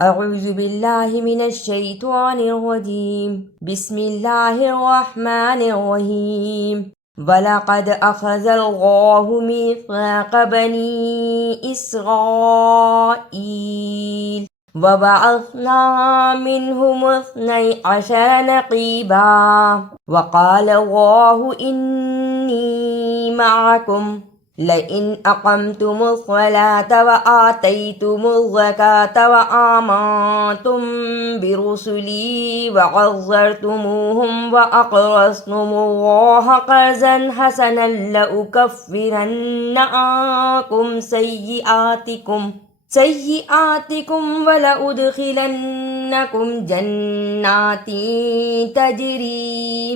अऊज़ु बिल्लाहि मिनश शैतानिर रजीम बिस्मिल्लाहिर रहमानिर रहीम वलक़द अख़ज़ल्लाहु मीसाक़ बनी इस्राईल वबअस्ना मिनहुम इस्नै अशर नक़ीबा वक़ालल्लाहु इन्नी मअकुम लइन अक़मतुमुस्सलात व आतैतुमुज़्ज़कात व आमनतुम बिरुसुली व अज़्ज़रतुमूहुम व अक़रज़्तुमुल्लाह क़र्ज़न हसनन लउकफ़्फ़िरन्न अन्कुम सय्यिआतिकुम व लउदख़िलन्नकुम जन्नातिन तजरी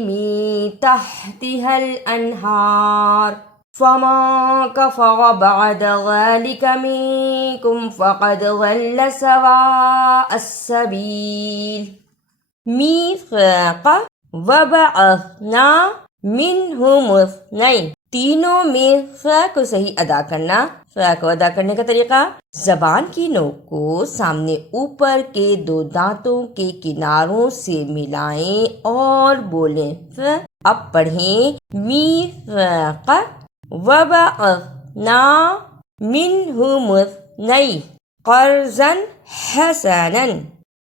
मिन तहतिहल अन्हार फमन कफ़र बअद ज़ालिक मिनकुम फ़क़द ज़ल्ल सवाअस-सबील। मीसाक़ वबअस्ना मिनहुम इस्नैन, तीनों में फ़ को सही अदा करना। फ़ को अदा करने का तरीका, जबान की नोक को सामने ऊपर के दो दांतों के किनारों से मिलाएं और बोलें फ़। अब पढ़ें मीसाक़ वबअस्ना मिनहुम इस्नैन क़र्ज़न हसनन।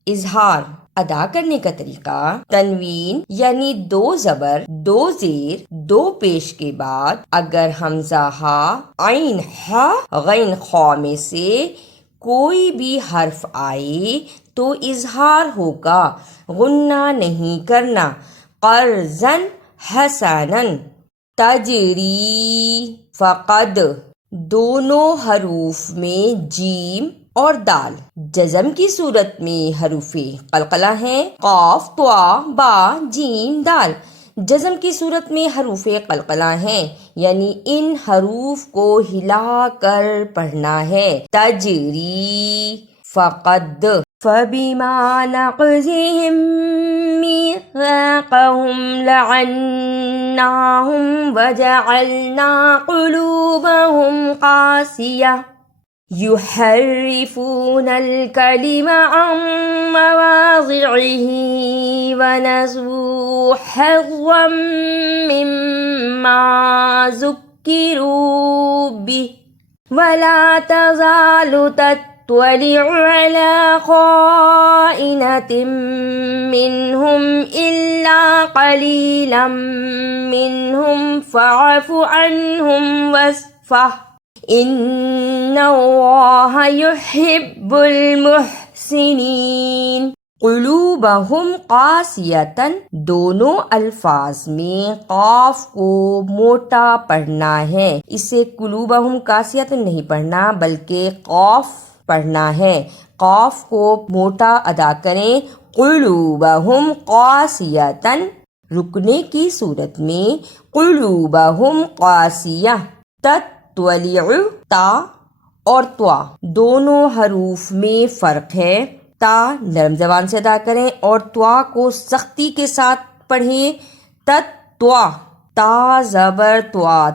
इज़हार अदा करने का तरीका, तनवीन यानी दो जबर, दो जेर, दो पेश के बाद अगर हमजा हा, आइन हा, गैन खा में से कोई भी हर्फ आए तो इज़हार होगा, गुन्ना नहीं करना। क़र्ज़न हसनन। तजरी फ़क़द, दोनों हरूफ में जीम और दाल जज़म की सूरत में हरूफे क़लक़ला हैं। क़ाफ, त्वा, बा, जीम, दाल जज़म की सूरत में हरूफे क़लक़ला हैं, यानी इन हरूफ को हिलाकर पढ़ना है। तजरी फ़क़द। फ़बिमा नक़ज़िहिम मीसाक़हुम लअन्नाहुम वजअलना क़ुलूबहुम क़ासिया युहर्रिफूनल कलिम अन मवाज़िइही वनसू हज़्ज़म मिम्मा ज़ुक्किरू बिही वला तज़ालु तत्तलिउ अला ख़ाइनतिन मिनहुम इल्ला क़लीलन मिनहुम फ़अफ़ु अन्हुम वस्फ़ह इन्नल्लाह युहिब्बुल मुहसिनीन। क़ुलूबहुम क़ासियतन, दोनों अल्फाज में क़ाफ को मोटा पढ़ना है। इसे क़ुलूबहुम क़ासियतन नहीं पढ़ना बल्कि क़ाफ पढ़ना है। क़ाफ को मोटा अदा करें। क़ुलूबहुम क़ासियतन। रुकने की सूरत में क़ुलूबहुम क़ासिया। तत्वलिउ, ता और त्वा दोनों हरूफ में फ़र्क है। ता नरम ज़बान से अदा करें और त्वा को सख्ती के साथ पढ़ें। तत्वा, ता ज़बर त्वा,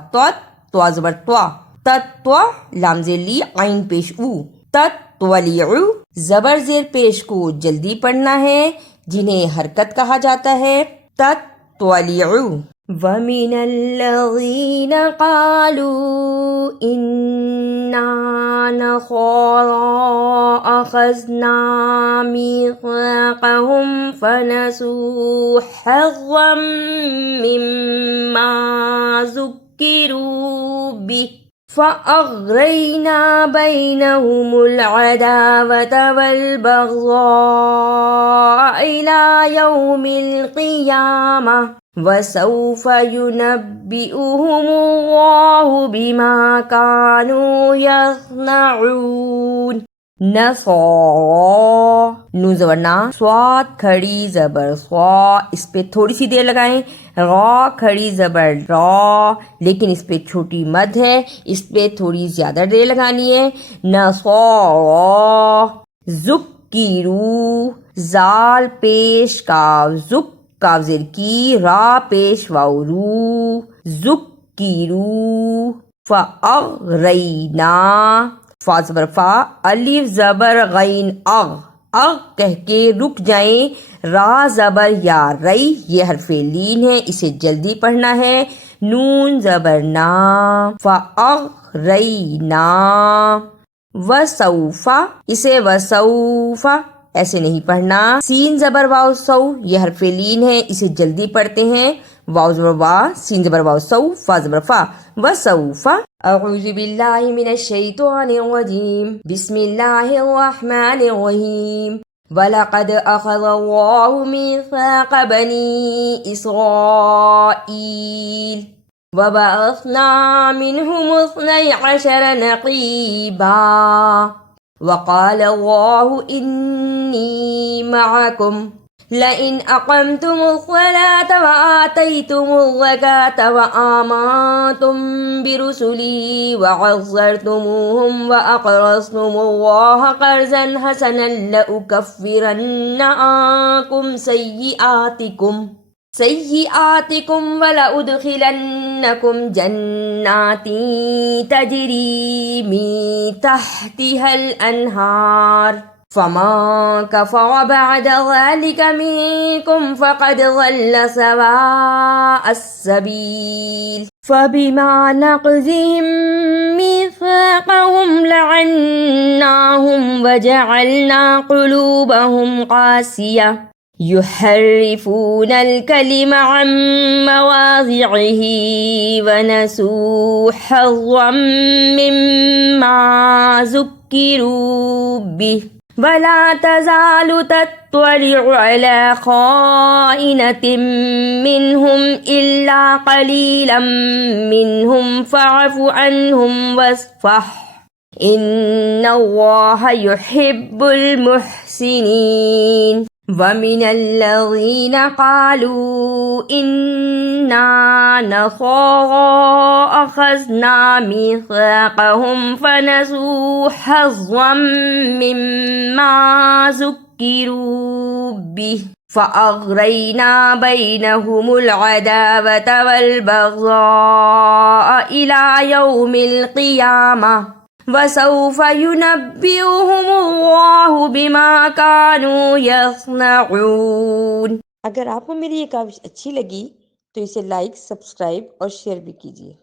त्वा ज़बर त्वा, तत्वा, लाम ज़ेर ली, आइन पेश ऊ। तत्वलिउ, ज़बर ज़ेर पेश को जल्दी पढ़ना है, जिन्हें हरकत कहा जाता है। तत्वलिउ। वमिनल्लज़ीना क़ालू इन्ना नसारा अख़ज़ना मीसाक़हुम फ़नसू हज़्ज़म मिम्मा ज़ुक्किरू बिही फ़अग़रैना बैनहुमुल अदावत वल बग़ज़ाअ इला यौमिल क़ियामह वसौफ़ युनब्बिउहुमुल्लाहु बिमा कानू यस्नऊन। नसारा, नून ज़बर ना, स्वाद खड़ी ज़बर स्वा, इस पे थोड़ी सी देर लगाएं। रा खड़ी ज़बर रा, लेकिन इस पे छोटी मद है, इस पे थोड़ी ज्यादा देर लगानी है। नसारा। ज़ुक्किरू, जाल पेश काव, ज़ुक काव ज़ेर की, रा पेश वाव रू, ज़ुक्किरू। फ़अग़रैना, फ़ा ज़बर फ़ा, अलिफ ज़बर गैन अग़, कह के रुक जाएं। रा ज़बर या रई, ये हरफे लीन है, इसे जल्दी पढ़ना है। नून ज़बर ना, रई ना। वसौफा, इसे वसौफा ऐसे नहीं पढ़ना। सीन ज़बर वाव सौ, ये हरफे लीन है, इसे जल्दी पढ़ते हैं। वाव ज़बर वा, सीन ज़बर वाव सौ, फा ज़बर फा, वसौफा। अऊज़ु बिल्लाहि मिनश शैतानिर रजीम, बिस्मिल्लाहिर रहमानिर रहीम। वलक़द अख़ज़ल्लाहु मीसाक़ बनी इस्राईल वबअस्ना मिनहुम इस्नई अशर नक़ीबा वक़ालल्लाहु इन्नी मअकुम लइन अक़मतुमुस्सलात व आतयतुमुज़्ज़कात व आमनतुम बिरुसुली व अज़्ज़रतुमूहुम व अक़रज़्तुमुल्लाह क़र्ज़न हसनन लउकफ़्फ़िरन्न अन्कुम सय्यिआतिकुम व लउदख़िलन्नकुम जन्नातिन तजरी मिन तहतिहल अन्हार फमन कफ़र बअद ज़ालिक मिनकुम फ़क़द ज़ल्ल सवाअस सबील फ़बिमा नक़ज़िहिम मीसाक़हुम लअन्नाहुम वजअलना क़ुलूबहुम क़ासियah युहर्रिफूनल कलिम अन मवाज़िअही वनसू हज़्ज़म मिम्मा ज़ुक्किरू बिह वला तज़ालु तत्तलिउ अला ख़ाइनतिन मिनहुम इल्ला क़लीलन मिनहुम फ़अफ़ु अन्हुम वस्फ़ह इन्नल्लाह युहिब्बुल मुहसिनीन। वमिनल्लज़ीन क़ालू इन्ना नसारा अख़ज़ना मीसाक़हुम फ़नसू हज़्ज़म मिम्मा ज़ुक्किरू बिह फ़अग़रैना बैनहुमुल अदावत वल बग़ज़ाअ इला यौमिल क़ियामह वसौफ़ युनब्बिउहुमुल्लाहु बिमा कानू यस्नऊन। अगर आपको मेरी ये काविश अच्छी लगी तो इसे लाइक, सब्सक्राइब और शेयर भी कीजिए।